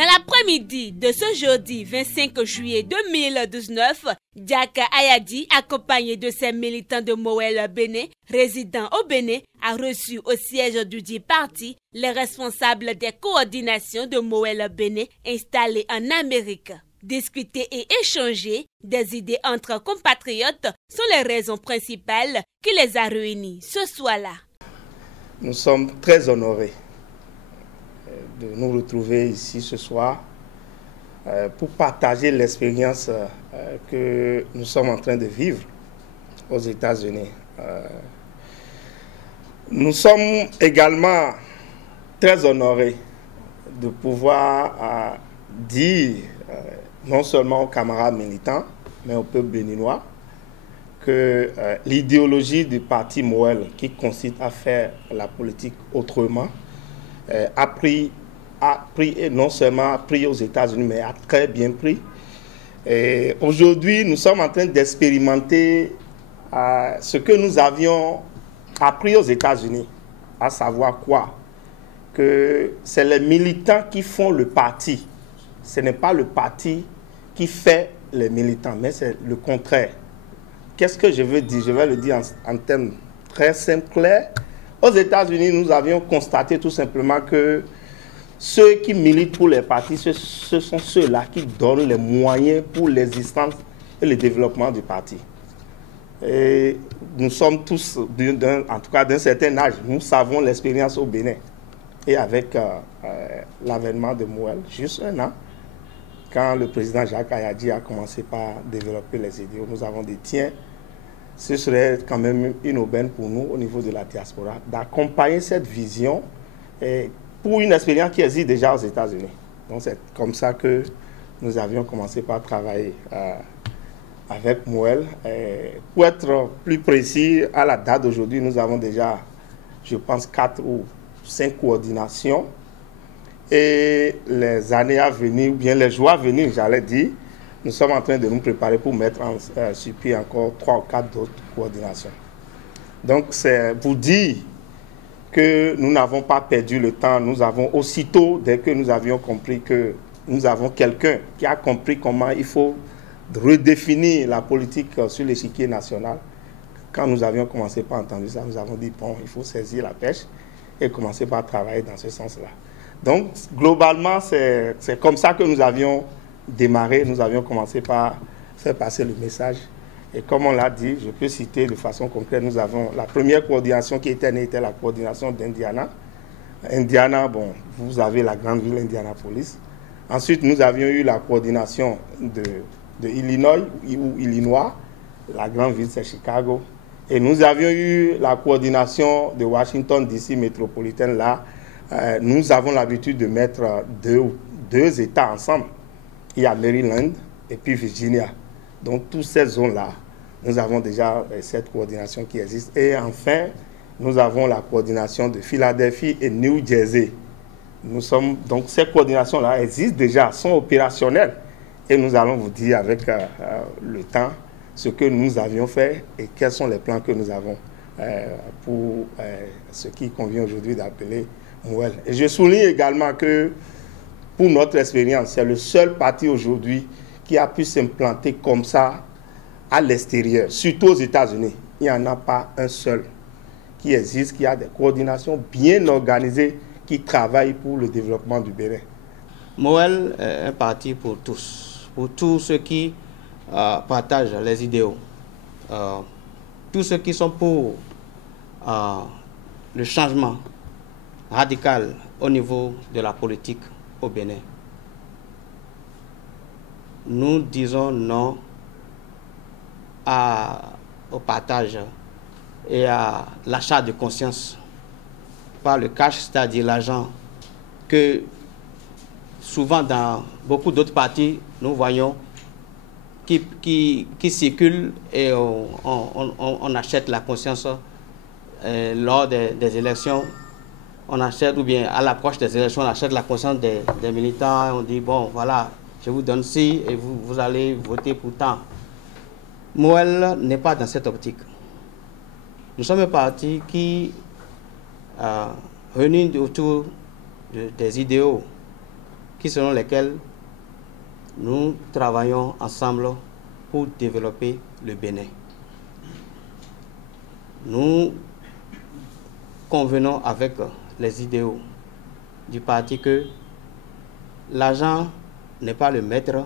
Dans l'après-midi de ce jeudi 25 juillet 2019, Diaka Ayadi, accompagné de ses militants de Mowel Bénin, résidant au Bénin, a reçu au siège du dit parti les responsables des coordinations de Mowel Bénin installés en Amérique. Discuter et échanger des idées entre compatriotes sont les raisons principales qui les a réunis ce soir-là. Nous sommes très honorés de nous retrouver ici ce soir pour partager l'expérience que nous sommes en train de vivre aux États-Unis. Nous sommes également très honorés de pouvoir dire non seulement aux camarades militants, mais au peuple béninois, que l'idéologie du parti Mowel, qui consiste à faire la politique autrement, a pris et non seulement a pris aux États-Unis, mais a très bien pris. Aujourd'hui, nous sommes en train d'expérimenter ce que nous avions appris aux États-Unis, à savoir quoi? Que c'est les militants qui font le parti. Ce n'est pas le parti qui fait les militants, mais c'est le contraire. Qu'est-ce que je veux dire? Je vais le dire en termes très simples, clairs. Aux États-Unis, nous avions constaté tout simplement que ceux qui militent pour les partis, ce sont ceux-là qui donnent les moyens pour l'existence et le développement du parti. Et nous sommes tous, en tout cas d'un certain âge, nous savons l'expérience au Bénin. Et avec l'avènement de Mowel, juste un an, quand le président Jacques Ayadi a commencé par développer les idéaux, nous avons dit, tiens, ce serait quand même une aubaine pour nous au niveau de la diaspora d'accompagner cette vision pour une expérience qui existe déjà aux États-Unis. Donc c'est comme ça que nous avions commencé par travailler avec Mowel. Pour être plus précis, à la date d'aujourd'hui, nous avons déjà, je pense, 4 ou 5 coordinations. Et les années à venir, ou bien les jours à venir, j'allais dire, nous sommes en train de nous préparer pour mettre sur pied encore 3 ou 4 d'autres coordinations. Donc c'est pour dire que nous n'avons pas perdu le temps. Nous avons aussitôt, dès que nous avions compris que nous avons quelqu'un qui a compris comment il faut redéfinir la politique sur l'échiquier national, quand nous avions commencé par entendre ça, nous avons dit, bon, il faut saisir la pêche et commencer par travailler dans ce sens-là. Donc, globalement, c'est comme ça que nous avions démarré. Nous avions commencé par faire passer le message. Et comme on l'a dit, je peux citer de façon concrète, nous avons la première coordination qui était née, était la coordination d'Indiana. Indiana, bon, vous avez la grande ville Indianapolis. Ensuite, nous avions eu la coordination de Illinois, ou Illinois. La grande ville, c'est Chicago. Et nous avions eu la coordination de Washington, D.C. métropolitaine. Là, nous avons l'habitude de mettre deux États ensemble. Il y a Maryland et puis Virginia. Donc, toutes ces zones-là, nous avons déjà cette coordination qui existe. Et enfin, nous avons la coordination de Philadelphie et New Jersey. Donc, ces coordinations-là existent déjà, sont opérationnelles. Et nous allons vous dire avec le temps ce que nous avions fait et quels sont les plans que nous avons pour ce qui convient aujourd'hui d'appeler Mowel. Et je souligne également que pour notre expérience, c'est le seul parti aujourd'hui qui a pu s'implanter comme ça à l'extérieur, surtout aux États-Unis. Il n'y en a pas un seul qui existe, qui a des coordinations bien organisées, qui travaillent pour le développement du Bénin. Mowel est un parti pour tous ceux qui partagent les idéaux, tous ceux qui sont pour le changement radical au niveau de la politique au Bénin. Nous disons non au partage et à l'achat de conscience par le cash, c'est-à-dire l'argent que souvent dans beaucoup d'autres partis, nous voyons qui circulent et on achète la conscience lors des élections. On achète, ou bien à l'approche des élections, on achète la conscience des militants. On dit, bon, voilà, je vous donne ci et vous allez voter pour tant. Mowel n'est pas dans cette optique. Nous sommes un parti qui réunit autour des idéaux selon lesquels nous travaillons ensemble pour développer le Bénin. Nous convenons avec les idéaux du parti que l'argent n'est pas le maître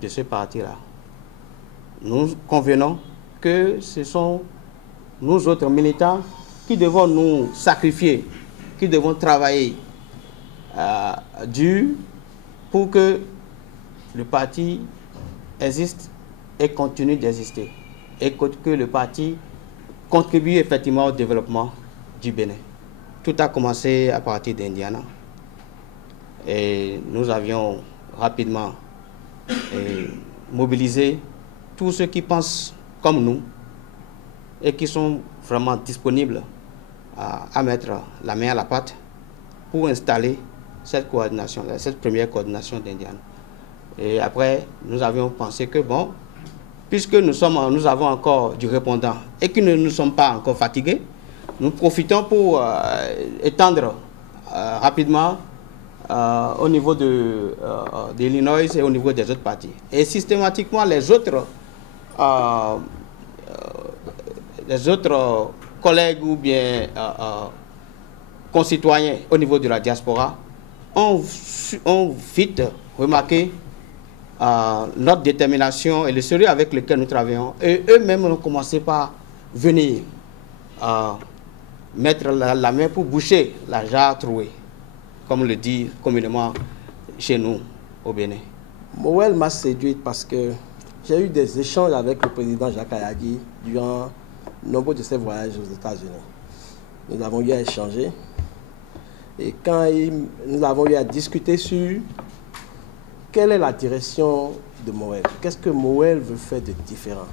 de ce parti-là. Nous convenons que ce sont nous autres militants qui devons nous sacrifier, qui devons travailler dur pour que le parti existe et continue d'exister et que le parti contribue effectivement au développement du Bénin. Tout a commencé à partir d'Indiana et nous avions rapidement mobilisé tous ceux qui pensent comme nous et qui sont vraiment disponibles à mettre la main à la pâte pour installer cette coordination, cette première coordination d'Indiana. Et après, nous avions pensé que bon, puisque nous avons encore du répondant et que nous ne sommes pas encore fatigués, nous profitons pour étendre rapidement au niveau de l'Illinois et au niveau des autres partis. Et systématiquement, les autres collègues ou bien concitoyens au niveau de la diaspora ont vite remarqué notre détermination et le sérieux avec lequel nous travaillons. Et eux-mêmes ont commencé par venir mettre la main pour boucher la jarre trouée, comme on le dit communément chez nous au Bénin. Mowel m'a séduite parce que j'ai eu des échanges avec le président Jacques Ayadi durant nombre de ses voyages aux États-Unis. Nous avons eu à échanger et quand nous avons eu à discuter sur quelle est la direction de Mowel, qu'est-ce que Mowel veut faire de différent.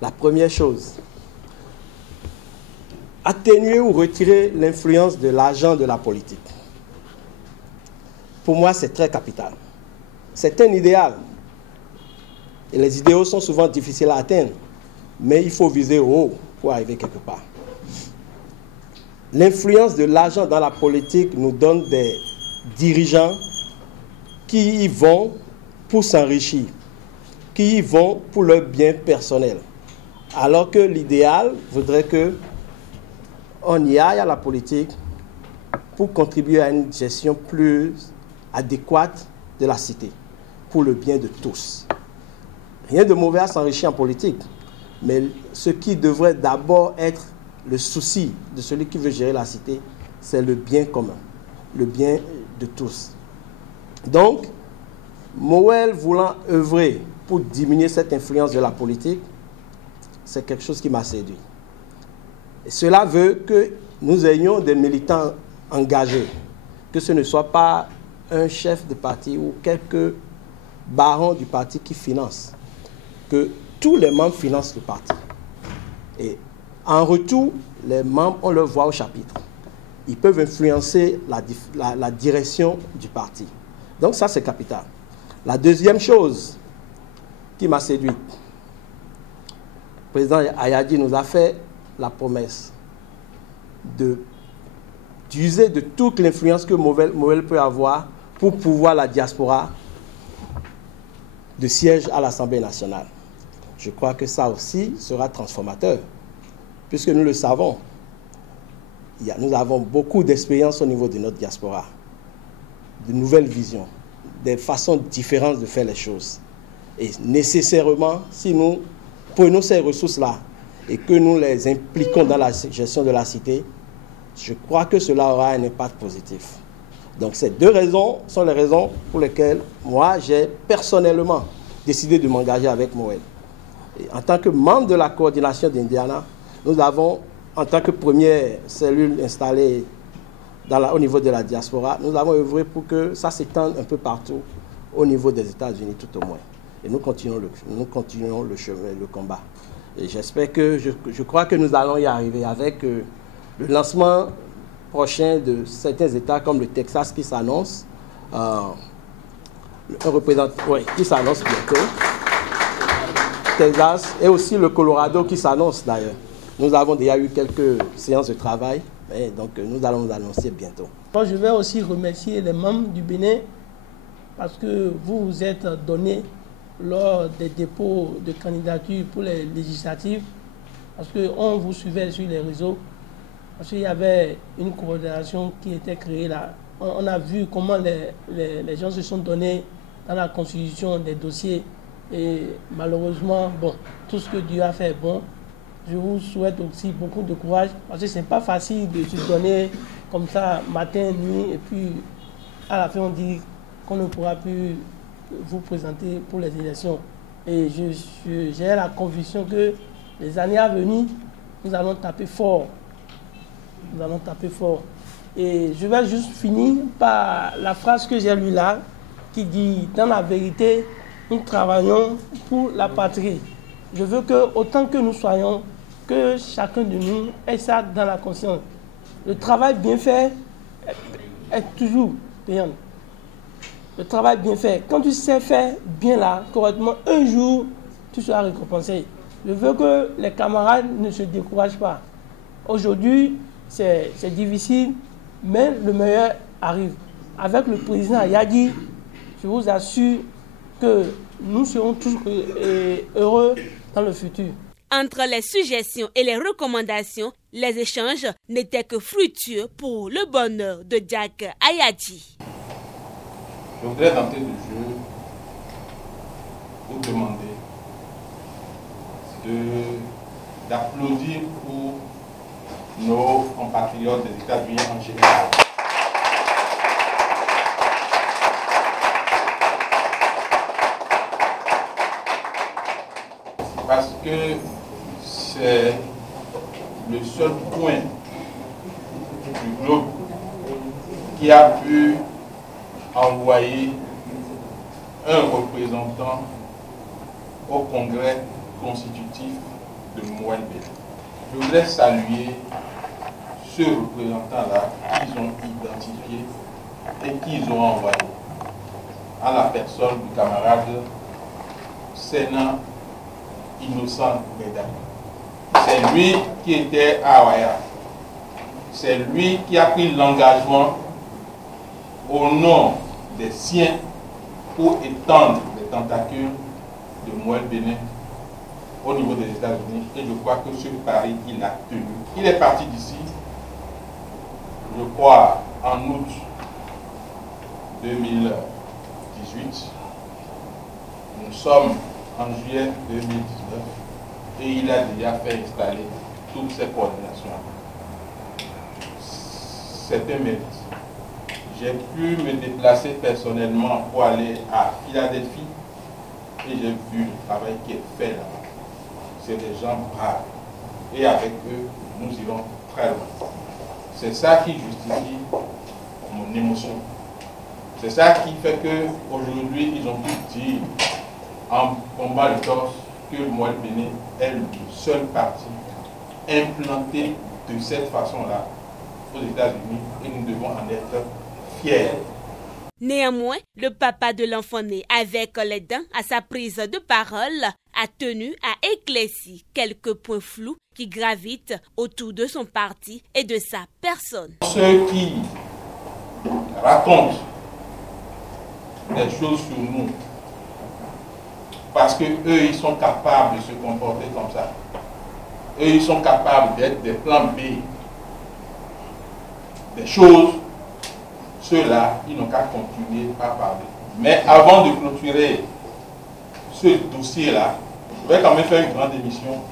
La première chose, atténuer ou retirer l'influence de l'argent de la politique. Pour moi, c'est très capital. C'est un idéal. Et les idéaux sont souvent difficiles à atteindre. Mais il faut viser haut pour arriver quelque part. L'influence de l'argent dans la politique nous donne des dirigeants qui y vont pour s'enrichir, qui y vont pour leur bien personnel. Alors que l'idéal voudrait que on y aille à la politique pour contribuer à une gestion plus adéquate de la cité, pour le bien de tous. Rien de mauvais à s'enrichir en politique, mais ce qui devrait d'abord être le souci de celui qui veut gérer la cité, c'est le bien commun, le bien de tous. Donc, Mowel voulant œuvrer pour diminuer cette influence de la politique, c'est quelque chose qui m'a séduit. Et cela veut que nous ayons des militants engagés, que ce ne soit pas un chef de parti ou quelques barons du parti qui financent, que tous les membres financent le parti. Et en retour, les membres, on leur voit au chapitre. Ils peuvent influencer la direction du parti. Donc ça, c'est capital. La deuxième chose qui m'a séduit, le président Ayadi nous a fait la promesse d'user de toute l'influence que Mowel peut avoir pour pouvoir la diaspora de siège à l'Assemblée nationale. Je crois que ça aussi sera transformateur, puisque nous le savons, nous avons beaucoup d'expérience au niveau de notre diaspora, de nouvelles visions, des façons différentes de faire les choses. Et nécessairement, si nous prenons ces ressources-là et que nous les impliquons dans la gestion de la cité, je crois que cela aura un impact positif. Donc ces deux raisons sont les raisons pour lesquelles moi, j'ai personnellement décidé de m'engager avec Mowel. Et en tant que membre de la coordination d'Indiana, nous avons, en tant que première cellule installée au niveau de la diaspora, nous avons œuvré pour que ça s'étende un peu partout au niveau des États-Unis tout au moins. Et nous continuons le chemin, le combat. Et j'espère que, je crois que nous allons y arriver avec le lancement prochain de certains États comme le Texas qui s'annonce, un représentant qui s'annonce bientôt, Texas et aussi le Colorado qui s'annonce d'ailleurs. Nous avons déjà eu quelques séances de travail, et donc nous allons nous annoncer bientôt. Moi, je vais aussi remercier les membres du Bénin parce que vous vous êtes donnés lors des dépôts de candidature pour les législatives, parce qu'on vous suivait sur les réseaux, parce qu'il y avait une coordination qui était créée là. On a vu comment les gens se sont donnés dans la constitution des dossiers et malheureusement, bon, tout ce que Dieu a fait est bon. Je vous souhaite aussi beaucoup de courage parce que ce n'est pas facile de se donner comme ça matin, nuit et puis à la fin on dit qu'on ne pourra plus vous présenter pour les élections. Et j'ai la conviction que les années à venir, nous allons taper fort. Nous allons taper fort. Et je vais juste finir par la phrase que j'ai lue là, qui dit, dans la vérité, nous travaillons pour la patrie. Je veux que, autant que nous soyons, que chacun de nous ait ça dans la conscience. Le travail bien fait est toujours payant. Le travail bien fait. Quand tu sais faire bien là, correctement, un jour, tu seras récompensé. Je veux que les camarades ne se découragent pas. Aujourd'hui, c'est difficile, mais le meilleur arrive. Avec le président Ayadi, je vous assure que nous serons tous heureux dans le futur. Entre les suggestions et les recommandations, les échanges n'étaient que fructueux pour le bonheur de Jack Ayadi. Je voudrais d'entrée de jeu vous demander d'applaudir pour nos compatriotes des États-Unis en général. Parce que c'est le seul point du globe qui a pu envoyer un représentant au Congrès constitutif de Mouel-Bénin. Je voudrais saluer ce représentant-là qu'ils ont identifié et qu'ils ont envoyé à la personne du camarade Sénat Innocent Medani. C'est lui qui était à Awaya. C'est lui qui a pris l'engagement au nom des siens pour étendre les tentacules de Mouel-Bénin au niveau des États-Unis. Et je crois que ce pari, il a tenu. Il est parti d'ici, je crois, en août 2018. Nous sommes en juillet 2019 et il a déjà fait installer toutes ces coordinations. C'est un mérite. J'ai pu me déplacer personnellement pour aller à Philadelphie et j'ai vu le travail qui est fait là-bas. C'est des gens braves et avec eux, nous irons très loin. C'est ça qui justifie mon émotion. C'est ça qui fait qu'aujourd'hui, ils ont pu dire en combat de torse que le Mouel-Bénin est le seul parti implanté de cette façon-là aux États-Unis et nous devons en être fiers. Néanmoins, le papa de l'enfant-né, avec les dents à sa prise de parole, a tenu à éclaircir quelques points flous qui gravitent autour de son parti et de sa personne. Ceux qui racontent des choses sur nous, parce qu'eux, ils sont capables de se comporter comme ça. Eux, ils sont capables d'être des plans B, des choses. Ceux-là, ils n'ont qu'à continuer à parler. Mais avant de clôturer ce dossier-là, je vais quand même faire une grande émission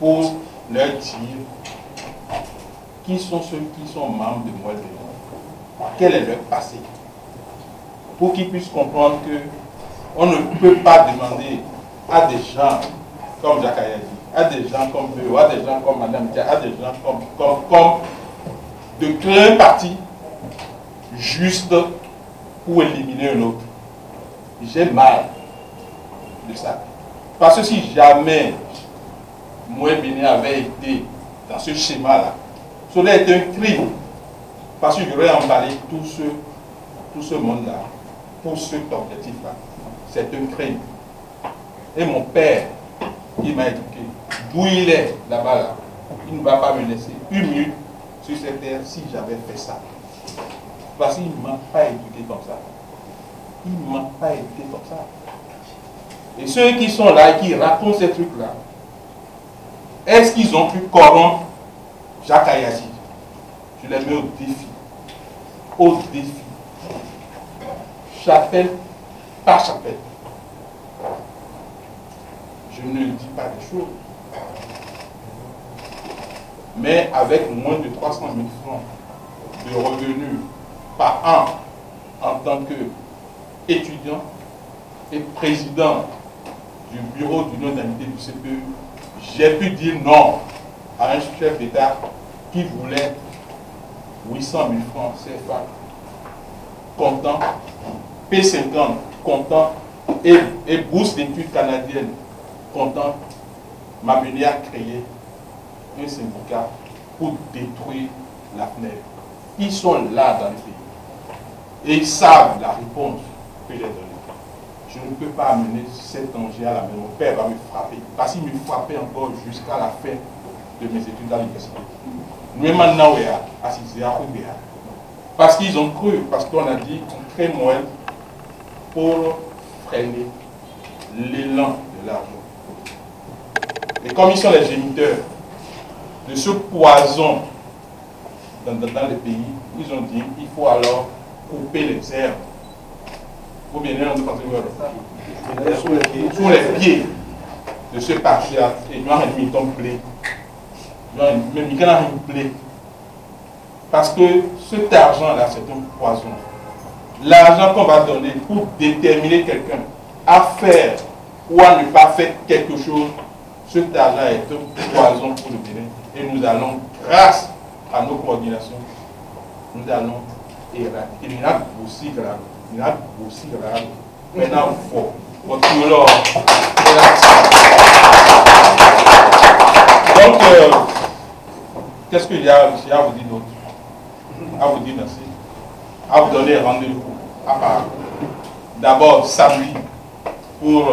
pour leur dire qui sont ceux qui sont membres de Mouel-Bénin, quel est leur passé, pour qu'ils puissent comprendre qu'on ne peut pas demander à des gens comme Jack Ayadi, à des gens comme eux, à des gens comme Mme Tia, à des gens comme de créer un parti juste pour éliminer un autre. J'ai mal de ça. Parce que si jamais Mouel-Bénin avait été dans ce schéma-là, ça aurait été un crime. Parce que j'aurais emballé tout ce monde-là pour cet objectif-là. C'est un crime. Et mon père, il m'a éduqué. D'où il est là-bas, là, il ne va pas me laisser une minute sur cette terre si j'avais fait ça. Parce qu'ils ne m'ont pas éduqué comme ça. Ils ne m'ont pas éduqué comme ça. Et ceux qui sont là et qui racontent ces trucs-là, est-ce qu'ils ont pu corrompre Jacques Ayadi? Je les mets au défi. Au défi. Chapelle par chapelle. Je ne dis pas des choses. Mais avec moins de 300 000 francs de revenus par an en tant qu'étudiant et président du bureau d'union d'amitié du CPE, j'ai pu dire non à un chef d'État qui voulait 800 000 francs CFA, comptant, P50, comptant, et bourse d'études canadiennes, comptant, m'a mené à créer un syndicat pour détruire la FNEF. Ils sont là dans le pays. Et ils savent la réponse que j'ai donnée. Je ne peux pas amener cet danger à la maison. Mon père va me frapper. Parce qu'il me frappait encore jusqu'à la fin de mes études à l'université. Nous maintenant, parce qu'ils ont cru, parce qu'on a dit qu'on crée moyen pour freiner l'élan de l'argent. Et comme ils sont les géniteurs de ce poison dans le pays, ils ont dit qu'il faut alors couper les herbes. Ou bien sous les pieds de ce patriarche, et nous avons mis ton blé. Nous avons mis blé. Parce que cet argent-là, c'est un poison. L'argent qu'on va donner pour déterminer quelqu'un à faire ou à ne pas faire quelque chose, cet argent est un poison pour le Bénin. Et nous allons, grâce à nos coordinations, nous allons éradiquer. Il y a aussi grave. Il y a aussi grave. Maintenant, il faut continuer leur donc, qu'est-ce qu'il y a à vous dire d'autre? À vous dire merci. À vous donner rendez-vous à part. D'abord, samedi, pour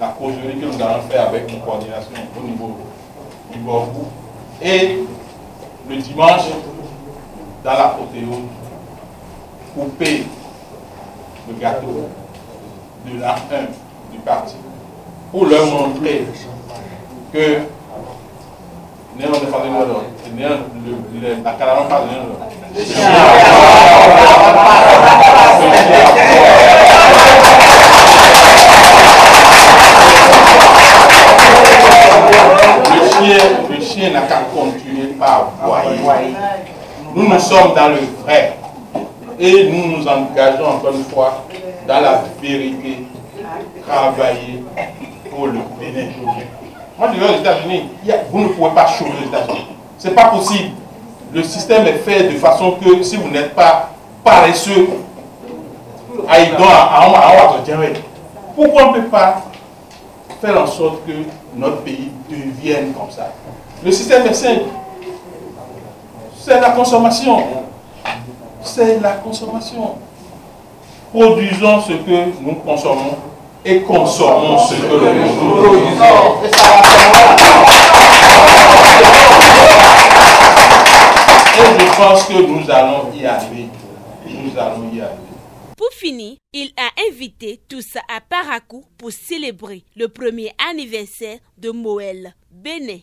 la causerie que nous allons faire avec nos coordinations au niveau du Bordeaux. Et le dimanche, dans la Protéo, couper le gâteau de la 1 du parti pour leur montrer que la caravane pas le chien n'a qu'à continuer par aboyer. Nous sommes dans le vrai et nous nous engageons encore une fois dans la vérité, travailler pour le Bénin. Moi, je dis aux États-Unis, vous ne pouvez pas chauffer les États-Unis. Ce n'est pas possible. Le système est fait de façon que si vous n'êtes pas paresseux, pourquoi on ne peut pas faire en sorte que notre pays devienne comme ça? Le système est simple. C'est la consommation. C'est la consommation. Produisons ce que nous consommons et consommons ce que nous produisons. Et je pense que nous allons y arriver. Nous allons y arriver. Pour finir, il a invité tous à Parakou pour célébrer le premier anniversaire de Moël Bénin.